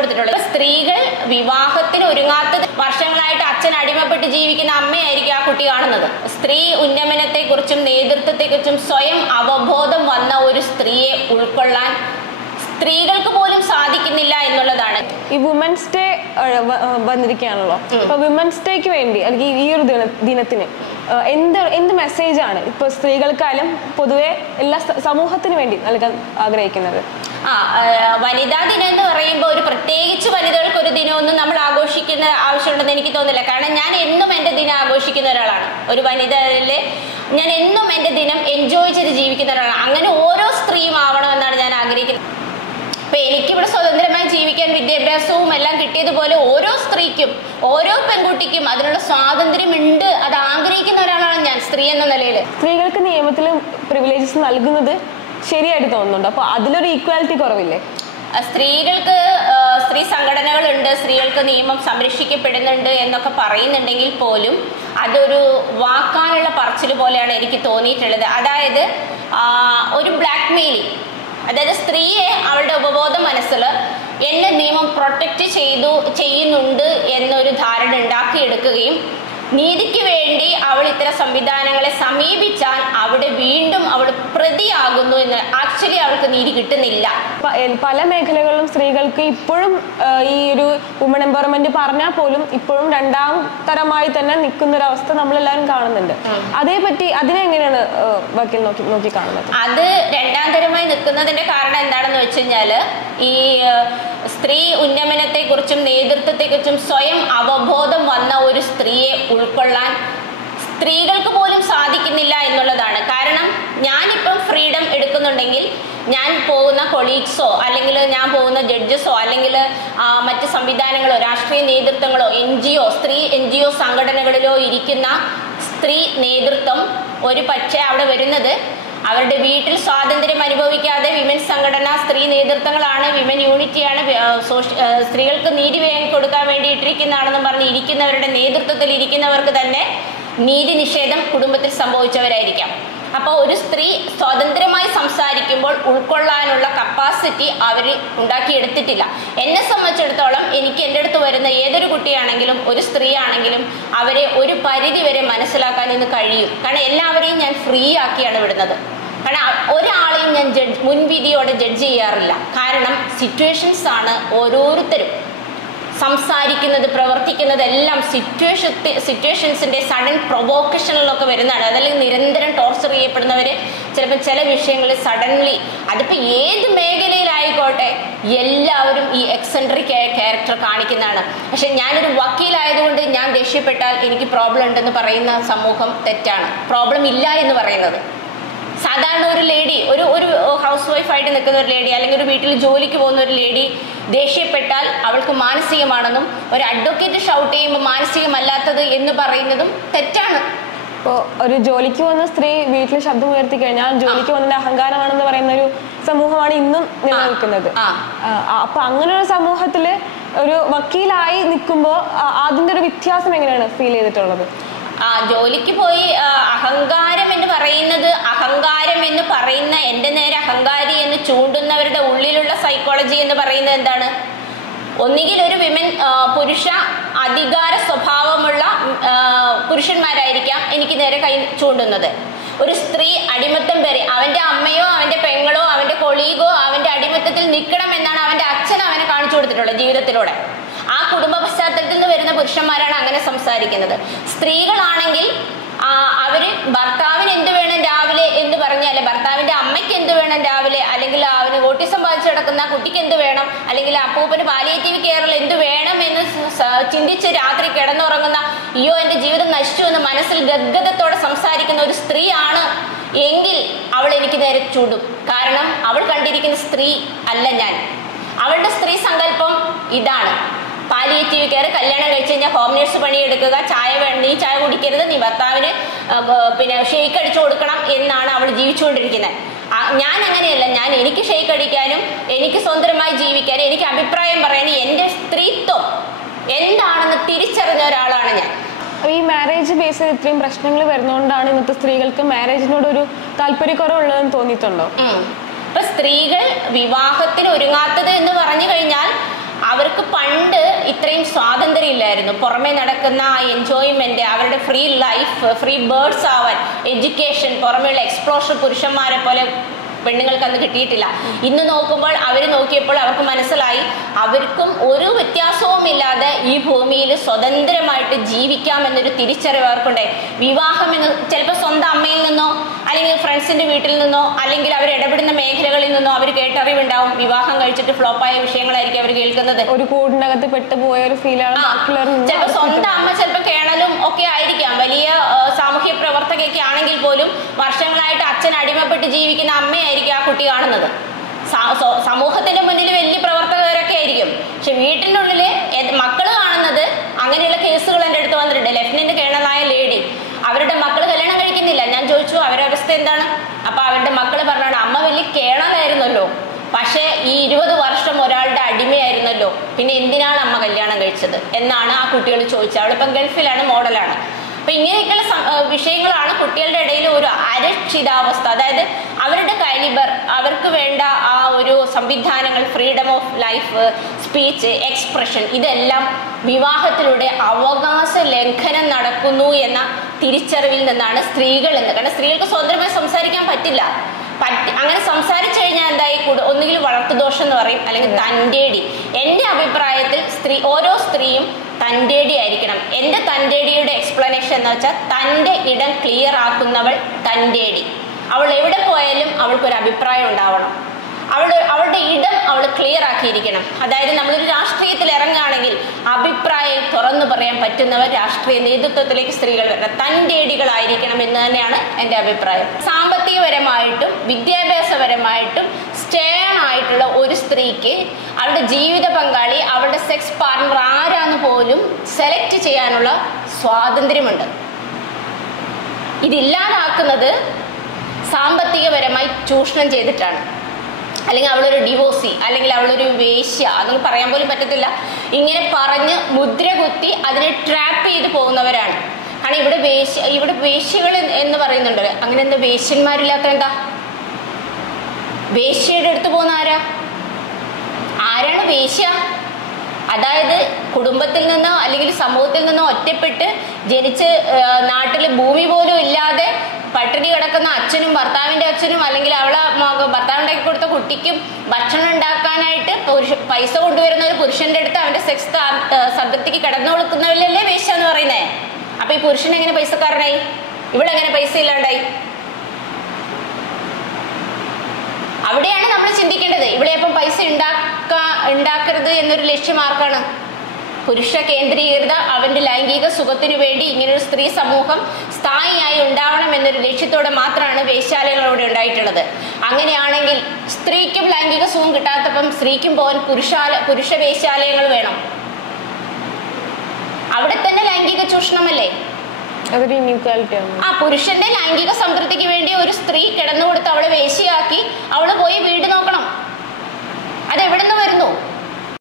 കൊടുത്തിട്ടുള്ളത്. സ്ത്രീകൾ വിവാഹത്തിന് ഒരുങ്ങാത്തത് വർഷങ്ങളായിട്ട് അച്ഛൻ അടിമപ്പെട്ട് ജീവിക്കുന്ന അമ്മയായിരിക്കും ആ കുട്ടി കാണുന്നത്. സ്ത്രീ ഉന്നമനത്തെക്കുറിച്ചും നേതൃത്വത്തെക്കുറിച്ചും സ്വയം അവബോധം വന്ന ഒരു സ്ത്രീയെ ഉൾക്കൊള്ളാൻ സ്ത്രീകൾക്ക് പോലും സാധിക്കുന്നില്ല എന്നുള്ളതാണ്. ഈ വുമൻസ് ഡേ വന്നിരിക്കുകയാണല്ലോ. അപ്പൊ വുമൻസ് ഡേക്ക് വേണ്ടി അല്ലെങ്കിൽ ഈ ഒരു ദിന ദിനത്തിന് എന്ത് എന്ത് മെസ്സേജാണ് ഇപ്പൊ സ്ത്രീകൾക്കായാലും പൊതുവെ എല്ലാ സമൂഹത്തിനു വേണ്ടി നൽകാൻ ആഗ്രഹിക്കുന്നത്? ആ വനിതാ ദിനം എന്ന് പറയുമ്പോൾ ഒരു പ്രത്യേകിച്ച് വനിതകൾക്ക് ഒരു ദിനമൊന്നും നമ്മൾ ആഘോഷിക്കുന്ന ആവശ്യമുണ്ടെന്ന് എനിക്ക് തോന്നുന്നില്ല. കാരണം ഞാൻ എന്നും എന്റെ ദിനം ആഘോഷിക്കുന്ന ഒരാളാണ്. ഒരു വനിതയിലെ ഞാൻ എന്നും എന്റെ ദിനം എൻജോയ് ചെയ്ത് ജീവിക്കുന്ന ഒരാളാണ്. അങ്ങനെ ഓരോ സ്ത്രീയും ആവണമെന്നാണ് ഞാൻ ആഗ്രഹിക്കുന്നത്. അപ്പൊ എനിക്കിവിടെ സ്വതന്ത്രമായി ജീവിക്കാൻ വിദ്യാഭ്യാസവും എല്ലാം കിട്ടിയതുപോലെ ഓരോ സ്ത്രീക്കും ഓരോ പെൺകുട്ടിക്കും അതിനുള്ള സ്വാതന്ത്ര്യം ഉണ്ട്. അത് ആഗ്രഹിക്കുന്ന ഒരാളാണ് ഞാൻ സ്ത്രീ എന്ന നിലയിൽ സ്ത്രീകൾക്ക് നിയമത്തിലും പ്രിവിലേജസ് നൽകുന്നത് ശരിയായിട്ട് തോന്നുന്നുണ്ട്. അപ്പൊ അതിലൊരു ഈക്വാലിറ്റി കുറവില്ലേ? സ്ത്രീകൾക്ക് സ്ത്രീ സംഘടനകളുണ്ട് സ്ത്രീകൾക്ക് നിയമം സംരക്ഷിക്കപ്പെടുന്നുണ്ട് എന്നൊക്കെ പറയുന്നുണ്ടെങ്കിൽ പോലും അതൊരു വാക്കാനുള്ള പറച്ചിൽ പോലെയാണ് എനിക്ക് തോന്നിയിട്ടുള്ളത്. അതായത് ഒരു ബ്ലാക്ക് മെയിലിംഗ് അതായത് സ്ത്രീയെ അവളുടെ ഉപബോധ മനസ്സിൽ എന്നെ നിയമം പ്രൊട്ടക്റ്റ് ചെയ്തു ചെയ്യുന്നുണ്ട് എന്നൊരു ധാരണ ഉണ്ടാക്കിയെടുക്കുകയും നീതിക്ക് വേണ്ടി അവൾ ഇത്തരം സംവിധാനങ്ങളെ സമീപിച്ചാൽ അവിടെ വീണ്ടും അവൾ പ്രതിയാകുന്നു എന്ന് ആക്ച്വലി അവൾക്ക് നീതി കിട്ടുന്നില്ല. പല മേഖലകളിലും സ്ത്രീകൾക്ക് ഇപ്പോഴും ഈ ഒരു വുമൺ എംപവർമെന്റ് പറഞ്ഞാൽ പോലും ഇപ്പോഴും രണ്ടാം തരമായി തന്നെ നിൽക്കുന്ന ഒരു അവസ്ഥ നമ്മൾ എല്ലാവരും കാണുന്നുണ്ട് അതേപറ്റി അതിനെ എങ്ങനെയാണ് വക്കീൽ നോക്കി നോക്കി കാണുന്നത്? അത് രണ്ടാം തരമായി നിൽക്കുന്നതിന്റെ കാരണം എന്താണെന്ന് വെച്ച് കഴിഞ്ഞാൽ ഈ സ്ത്രീ ഉന്നമനത്തെക്കുറിച്ചും നേതൃത്വത്തെക്കുറിച്ചും സ്വയം അവബോധം വന്ന സ്ത്രീയെ ഉൾക്കൊള്ളാൻ സ്ത്രീകൾക്ക് പോലും സാധിക്കുന്നില്ല എന്നുള്ളതാണ്. കാരണം ഞാനിപ്പം ഫ്രീഡം എടുക്കുന്നുണ്ടെങ്കിൽ ഞാൻ പോകുന്ന കൊളീഗ്സോ അല്ലെങ്കിൽ ഞാൻ പോകുന്ന ജഡ്ജസോ അല്ലെങ്കിൽ മറ്റ് സംവിധാനങ്ങളോ രാഷ്ട്രീയ നേതൃത്വങ്ങളോ എൻ ജി ഒ സ്ത്രീ എൻ ജി ഒ സംഘടനകളിലോ ഇരിക്കുന്ന സ്ത്രീ നേതൃത്വം ഒരു പക്ഷേ അവിടെ വരുന്നത് അവരുടെ വീട്ടിൽ സ്വാതന്ത്ര്യം അനുഭവിക്കാതെ വിമൻ സംഘടന സ്ത്രീ നേതൃത്വങ്ങളാണ് വിമൻ യൂണിറ്റിയാണ് സ്ത്രീകൾക്ക് നീതി കൊടുക്കാൻ വേണ്ടി ഇട്ടിരിക്കുന്നതാണെന്നും പറഞ്ഞ് ഇരിക്കുന്നവരുടെ നേതൃത്വത്തിൽ ഇരിക്കുന്നവർക്ക് തന്നെ നീതി നിഷേധം കുടുംബത്തിൽ സംഭവിച്ചവരായിരിക്കാം. അപ്പോൾ ഒരു സ്ത്രീ സ്വതന്ത്രമായി സംസാരിക്കുമ്പോൾ ഉൾക്കൊള്ളാനുള്ള കപ്പാസിറ്റി അവർ ഉണ്ടാക്കിയെടുത്തിട്ടില്ല. എന്നെ സംബന്ധിച്ചിടത്തോളം എനിക്ക് എന്റെ അടുത്ത് വരുന്ന ഏതൊരു കുട്ടിയാണെങ്കിലും ഒരു സ്ത്രീ ആണെങ്കിലും അവരെ ഒരു പരിധി വരെ മനസ്സിലാക്കാൻ ഇന്ന് കഴിയും. കാരണം എല്ലാവരെയും ഞാൻ ഫ്രീ ആക്കിയാണ് വിടുന്നത്. കാരണം ഒരാളെയും ഞാൻ ജഡ്ജ് മുൻവിധിയോടെ ജഡ്ജ് ചെയ്യാറില്ല. കാരണം സിറ്റുവേഷൻസ് ആണ് ഓരോരുത്തരും. സംസാരിക്കുന്നത് പ്രവർത്തിക്കുന്നത് എല്ലാം സിറ്റുവേഷൻ സിറ്റുവേഷൻസിന്റെ സഡൻ പ്രൊവോക്കേഷനിലൊക്കെ വരുന്നതാണ്. അതല്ലെങ്കിൽ നിരന്തരം ടോർച്ചർ ചെയ്യപ്പെടുന്നവര് ചിലപ്പോൾ ചില വിഷയങ്ങളിൽ സഡൻലി അതിപ്പോ ഏത് മേഖലയിലായിക്കോട്ടെ എല്ലാവരും ഈ എക്സെൻട്രിക് ആയ ക്യാരക്ടർ കാണിക്കുന്നതാണ്. പക്ഷെ ഞാനൊരു വക്കീലായതുകൊണ്ട് ഞാൻ ദേഷ്യപ്പെട്ടാൽ എനിക്ക് പ്രോബ്ലം ഉണ്ടെന്ന് പറയുന്ന സമൂഹം തെറ്റാണ്. പ്രോബ്ലം ഇല്ല എന്ന് പറയുന്നത്. സാധാരണ ഒരു ലേഡി ഒരു ഒരു ഹൗസ് വൈഫായിട്ട് നിൽക്കുന്ന ഒരു ലേഡി അല്ലെങ്കിൽ ഒരു വീട്ടിൽ ജോലിക്ക് പോകുന്ന ഒരു ലേഡി ദേഷ്യപ്പെട്ടാൽ അവൾക്ക് മാനസികമാണെന്നും ഒരു അഡ്വക്കേറ്റ് ഷൗട്ട് ചെയ്യുമ്പോൾ മാനസികമല്ലാത്തത് എന്ന് പറയുന്നതും തെറ്റാണ്. ഇപ്പോൾ ഒരു ജോലിക്ക് വന്ന സ്ത്രീ വീട്ടിൽ ശബ്ദം ഉയർത്തി കഴിഞ്ഞാൽ ജോലിക്ക് വന്നതിന്റെ അഹങ്കാരമാണെന്ന് പറയുന്ന ഒരു സമൂഹമാണ് ഇന്നും നിലനിൽക്കുന്നത്. അപ്പൊ അങ്ങനെ ഒരു സമൂഹത്തിൽ ഒരു വക്കീലായി നിൽക്കുമ്പോൾ അതിന്റെ ഒരു വ്യത്യാസം എങ്ങനെയാണ് ഫീൽ ചെയ്തിട്ടുള്ളത്? ആ ജോലിക്ക് പോയി അഹങ്കാരം എന്ന് പറയുന്നത് അഹങ്കാരം എന്ന് പറയുന്ന എന്റെ നേരെ അഹങ്കാരി എന്ന് ചൂണ്ടുന്നവരുടെ ഉള്ളിലുള്ള സൈക്കോളജി എന്ന് പറയുന്നത് എന്താണ്? ഒന്നുകിൽ ഒരു വിമൻ പുരുഷ അധികാര സ്വഭാവമുള്ള പുരുഷന്മാരായിരിക്കാം എനിക്ക് നേരെ കൈ ചൂണ്ടുന്നത്. ഒരു സ്ത്രീ അടിമത്തം വരെ അവന്റെ അമ്മയോ അവന്റെ പെങ്ങളോ അവന്റെ കൊളീഗോ അവന്റെ അടിമത്തത്തിൽ നിൽക്കണം എന്നാണ് അവന്റെ അച്ഛൻ അവനെ കാണിച്ചു കൊടുത്തിട്ടുള്ളത് ജീവിതത്തിലൂടെ. ആ കുടുംബ പശ്ചാത്തലത്തിൽ നിന്ന് വരുന്ന പുരുഷന്മാരാണ് അങ്ങനെ സംസാരിക്കുന്നത്. സ്ത്രീകളാണെങ്കിൽ അവർ ഭർത്താവിന് എന്ത് വേണം രാവിലെ എന്ന് പറഞ്ഞാൽ ഭർത്താവിന്റെ അമ്മയ്ക്ക് എന്ത് വേണം രാവിലെ അല്ലെങ്കിൽ അവന് ഓട്ടിസം കിടക്കുന്ന കുട്ടിക്ക് എന്ത് വേണം? അല്ലെങ്കിൽ അപ്പൂപ്പന് പാലിയേറ്റീവ് കെയറിൽ എന്ത് വേണം എന്ന് ചിന്തിച്ച് രാത്രി കിടന്നുറങ്ങുന്ന അയ്യോ എന്റെ ജീവിതം നശിച്ചു എന്ന് മനസ്സിൽ ഗദ്ഗതത്തോടെ സംസാരിക്കുന്ന ഒരു സ്ത്രീയാണ് എങ്കിൽ അവൾ എനിക്ക് നേരെ ചൂടും. കാരണം അവൾ കണ്ടിരിക്കുന്ന സ്ത്രീ അല്ല ഞാൻ. അവളുടെ സ്ത്രീ സങ്കല്പം ഇതാണ്. പാലിയേറ്റീവ് കെയർ കല്യാണം കഴിച്ച് കഴിഞ്ഞാൽ ഹോം നേഴ്സ് പണിയെടുക്കുക ചായ നീ ചായ കുടിക്കരുത് നീ ഭർത്താവിന് പിന്നെ ഷെയ്ക്ക് അടിച്ചു കൊടുക്കണം എന്നാണ് അവൾ ജീവിച്ചുകൊണ്ടിരിക്കുന്നത്. ഞാൻ അങ്ങനെയല്ല ഞാൻ എനിക്ക് ഷെയ്ക്ക് അടിക്കാനും എനിക്ക് സ്വതന്ത്രമായി ജീവിക്കാനും എനിക്ക് അഭിപ്രായം പറയാനും എന്റെ സ്ത്രീത്വം എന്താണെന്ന് തിരിച്ചറിഞ്ഞ ഒരാളാണ് ഞാൻ. ഈ മാരേജ് ബേസ് ചെയ്ത് ഇത്രയും പ്രശ്നങ്ങൾ വരുന്നതുകൊണ്ടാണ് ഇന്നത്തെ സ്ത്രീകൾക്ക് മാരേജിനോട് ഒരു താല്പര്യക്കുറവുള്ളതെന്ന് തോന്നിയിട്ടുണ്ടോ. ഇപ്പൊ സ്ത്രീകൾ വിവാഹത്തിന് ഒരുങ്ങാത്തത് എന്ന് പറഞ്ഞു കഴിഞ്ഞാൽ അവർക്ക് പണ്ട് ഇത്രയും സ്വാതന്ത്ര്യം ഇല്ലായിരുന്നു പുറമെ നടക്കുന്ന ആ എൻജോയ്മെന്റ് അവരുടെ ഫ്രീ ലൈഫ് ഫ്രീ ബേർഡ്സ് ആവാൻ എഡ്യൂക്കേഷൻ പുറമെയുള്ള എക്സ്പ്ലോഷർ പുരുഷന്മാരെ പോലെ പെണ്ണുങ്ങൾക്ക് അന്ന് കിട്ടിയിട്ടില്ല. ഇന്ന് നോക്കുമ്പോൾ അവർ നോക്കിയപ്പോൾ അവർക്ക് മനസ്സിലായി അവർക്കും ഒരു വ്യത്യാസവും ഇല്ലാതെ ഈ ഭൂമിയിൽ സ്വതന്ത്രമായിട്ട് ജീവിക്കാം എന്നൊരു തിരിച്ചറിവ് അവർക്കുണ്ട്. വിവാഹം എന്ന് ചിലപ്പോൾ സ്വന്തം അമ്മയിൽ നിന്നോ അല്ലെങ്കിൽ ഫ്രണ്ട്സിന്റെ വീട്ടിൽ നിന്നോ അല്ലെങ്കിൽ അവർ ഇടപെടുന്ന മേഖലകളിൽ നിന്നോ അവർ കേട്ടറിവുണ്ടാവും. വിവാഹം കഴിച്ചിട്ട് ഫ്ലോപ്പായ വിഷയങ്ങളായിരിക്കും അവർ കേൾക്കുന്നത്. ഒരു കൂടിനകത്ത് പെട്ടുപോയ ഒരു ഫീലാണ് ചിലപ്പോൾ സ്വന്തം അമ്മ ചിലപ്പോൾ കേണലും ഒക്കെ ആയിരിക്കാം. വലിയ സാമൂഹ്യ പ്രവർത്തകയൊക്കെ ആണെങ്കിൽ പോലും വർഷങ്ങളായിട്ട് അച്ഛൻ അടിമപ്പെട്ട് ജീവിക്കുന്ന അമ്മയായിരിക്കും ആ കുട്ടി കാണുന്നത്. സമൂഹത്തിന്റെ മുന്നിൽ വലിയ പ്രവർത്തകരൊക്കെ ആയിരിക്കും. പക്ഷെ വീട്ടിന്റെ മക്കൾ കാണുന്നത് അങ്ങനെയുള്ള കേസുകൾ എന്റെ അടുത്ത് വന്നിട്ടുണ്ട്. ലെഫ്റ്റനന്റ് കേണലായ ലേഡി. അവരുടെ മക്കൾ കല്യാണം കഴിക്കുന്നില്ല. ഞാൻ ചോദിച്ചു അവരുടെ അവസ്ഥ എന്താണ്? അപ്പൊ അവരുടെ മക്കൾ പറഞ്ഞാണ് അമ്മ വലിയ കേണലായിരുന്നല്ലോ പക്ഷേ ഈ ഇരുപത് വർഷം ഒരാളുടെ അടിമയായിരുന്നല്ലോ. പിന്നെ എന്തിനാണ് അമ്മ കല്യാണം കഴിച്ചത്? എന്നാണ് ആ കുട്ടികൾ ചോദിച്ചത്. അവളിപ്പം ഗൾഫിലാണ് മോഡലാണ്. അപ്പൊ ഇങ്ങനെയൊക്കെയുള്ള വിഷയങ്ങളാണ് കുട്ടികളുടെ ഇടയിൽ ഒരു അരക്ഷിതാവസ്ഥ. അതായത് അവരുടെ കാലിബർ അവർക്ക് വേണ്ട ആ ഒരു സംവിധാനങ്ങൾ freedom of life speech expression ഇതെല്ലാം വിവാഹത്തിലൂടെ അവകാശ ലംഘനം നടക്കുന്നു എന്ന തിരിച്ചറിവിൽ നിന്നാണ് സ്ത്രീകൾ എന്ന്. കാരണം സ്ത്രീകൾക്ക് സ്വതന്ത്രമായി സംസാരിക്കാൻ പറ്റില്ല. പറ്റി അങ്ങനെ സംസാരിച്ചു കഴിഞ്ഞാൽ എന്തായി? കൂടു- ഒന്നുകിൽ വളർത്തുദോഷം എന്ന് പറയും അല്ലെങ്കിൽ തന്റെടി. എന്റെ അഭിപ്രായത്തിൽ സ്ത്രീ ഓരോ സ്ത്രീയും തന്റെടി ആയിരിക്കണം. എന്റെ തന്റെടിയുടെ എക്സ്പ്ലനേഷൻ എന്ന് വെച്ചാൽ തന്റെ ഇടം ക്ലിയർ ആക്കുന്നവൾ തന്റെടി. അവൾ എവിടെ പോയാലും അവൾക്കൊരു അഭിപ്രായം ഉണ്ടാവണം. അവൾ അവളുടെ ഇടം അവൾ ക്ലിയർ ആക്കിയിരിക്കണം. അതായത് നമ്മളൊരു രാഷ്ട്രീയത്തിൽ ഇറങ്ങുകയാണെങ്കിൽ അഭിപ്രായം തുറന്നു പറയാൻ പറ്റുന്നവർ രാഷ്ട്രീയ നേതൃത്വത്തിലേക്ക് സ്ത്രീകൾ വരണം. തന്റെടികളായിരിക്കണം എന്ന് തന്നെയാണ് എന്റെ അഭിപ്രായം. സാമ്പത്തികപരമായിട്ടും വിദ്യാഭ്യാസപരമായിട്ടും സ്റ്റേൺ ആയിട്ടുള്ള ഒരു സ്ത്രീക്ക് അവളുടെ ജീവിത പങ്കാളി അവളുടെ സെക്സ് പാർട്ണർ ആരാന്ന് പോലും സെലക്ട് ചെയ്യാനുള്ള സ്വാതന്ത്ര്യമുണ്ട്. ഇതില്ലാതാക്കുന്നത് സാമ്പത്തികപരമായി ചൂഷണം ചെയ്തിട്ടാണ്. അല്ലെങ്കിൽ അവളൊരു ഡിവോഴ്സി അല്ലെങ്കിൽ അവളൊരു വേശ്യ അതൊന്നും പറയാൻ പോലും പറ്റത്തില്ല. ഇങ്ങനെ പറഞ്ഞ് മുദ്ര കുത്തി അതിനെ ട്രാപ്പ് ചെയ്ത് പോകുന്നവരാണ്. കാരണം ഇവിടെ വേശ്യ ഇവിടെ വേശ്യകൾ എന്ന് പറയുന്നുണ്ടല്ലോ അങ്ങനെ എന്താ വേശ്യന്മാരില്ലാത്ത എന്താ വേശ്യയുടെ അടുത്ത് പോകുന്ന ആരാ? ആരാണ് വേശ്യ? അതായത് കുടുംബത്തിൽ നിന്നോ അല്ലെങ്കിൽ സമൂഹത്തിൽ നിന്നോ ഒറ്റപ്പെട്ട് ജനിച്ച് നാട്ടിൽ ഭൂമി പോലും ഇല്ലാതെ പട്ടിണി കിടക്കുന്ന അച്ഛനും ഭർത്താവിന്റെ അച്ഛനും അല്ലെങ്കിൽ അവളെ ഭർത്താവ് ഉണ്ടാക്കി കൊടുത്ത കുട്ടിക്കും ഭക്ഷണം ഉണ്ടാക്കാനായിട്ട് പുരുഷ പൈസ കൊണ്ടുവരുന്ന ഒരു പുരുഷന്റെ അടുത്ത് അവന്റെ സെക്സ് സമ്പത്തിക്ക് കിടന്നു കൊടുക്കുന്നവരല്ലേ വേശ്യ എന്ന് പറയുന്നത് അപ്പൊ ഈ പുരുഷൻ എങ്ങനെ പൈസക്കാരനായി? ഇവിടെ എങ്ങനെ പൈസ ഇല്ലാണ്ടായി? അവിടെയാണ് നമ്മൾ ചിന്തിക്കേണ്ടത്. ഇവിടെ അപ്പം പൈസ ഉണ്ടാക്കാ ഉണ്ടാക്കരുത് എന്നൊരു ലക്ഷ്യമാർക്കാണ്. പുരുഷ കേന്ദ്രീകൃത അവന്റെ ലൈംഗിക സുഖത്തിനു വേണ്ടി ഇങ്ങനൊരു സ്ത്രീ സമൂഹം സ്ഥായിയായി ഉണ്ടാവണം എന്നൊരു ലക്ഷ്യത്തോടെ മാത്രമാണ് വേശ്യാലയങ്ങൾ ഇവിടെ ഉണ്ടായിട്ടുള്ളത്. അങ്ങനെയാണെങ്കിൽ സ്ത്രീക്കും ലൈംഗിക സുഖം കിട്ടാത്തപ്പം സ്ത്രീക്കും പോകാൻ പുരുഷാല പുരുഷ വേശ്യാലയങ്ങൾ വേണം. അവിടെ തന്നെ ലൈംഗിക ചൂഷണമല്ലേ? ആ പുരുഷന്റെ ലൈംഗിക സംതൃപ്തിക്ക് വേണ്ടി ഒരു സ്ത്രീ കിടന്നു കൊടുത്ത് അവളെ വേശിയാക്കി അവൾ പോയി വീട് നോക്കണം. അത് നിന്ന് വരുന്നു?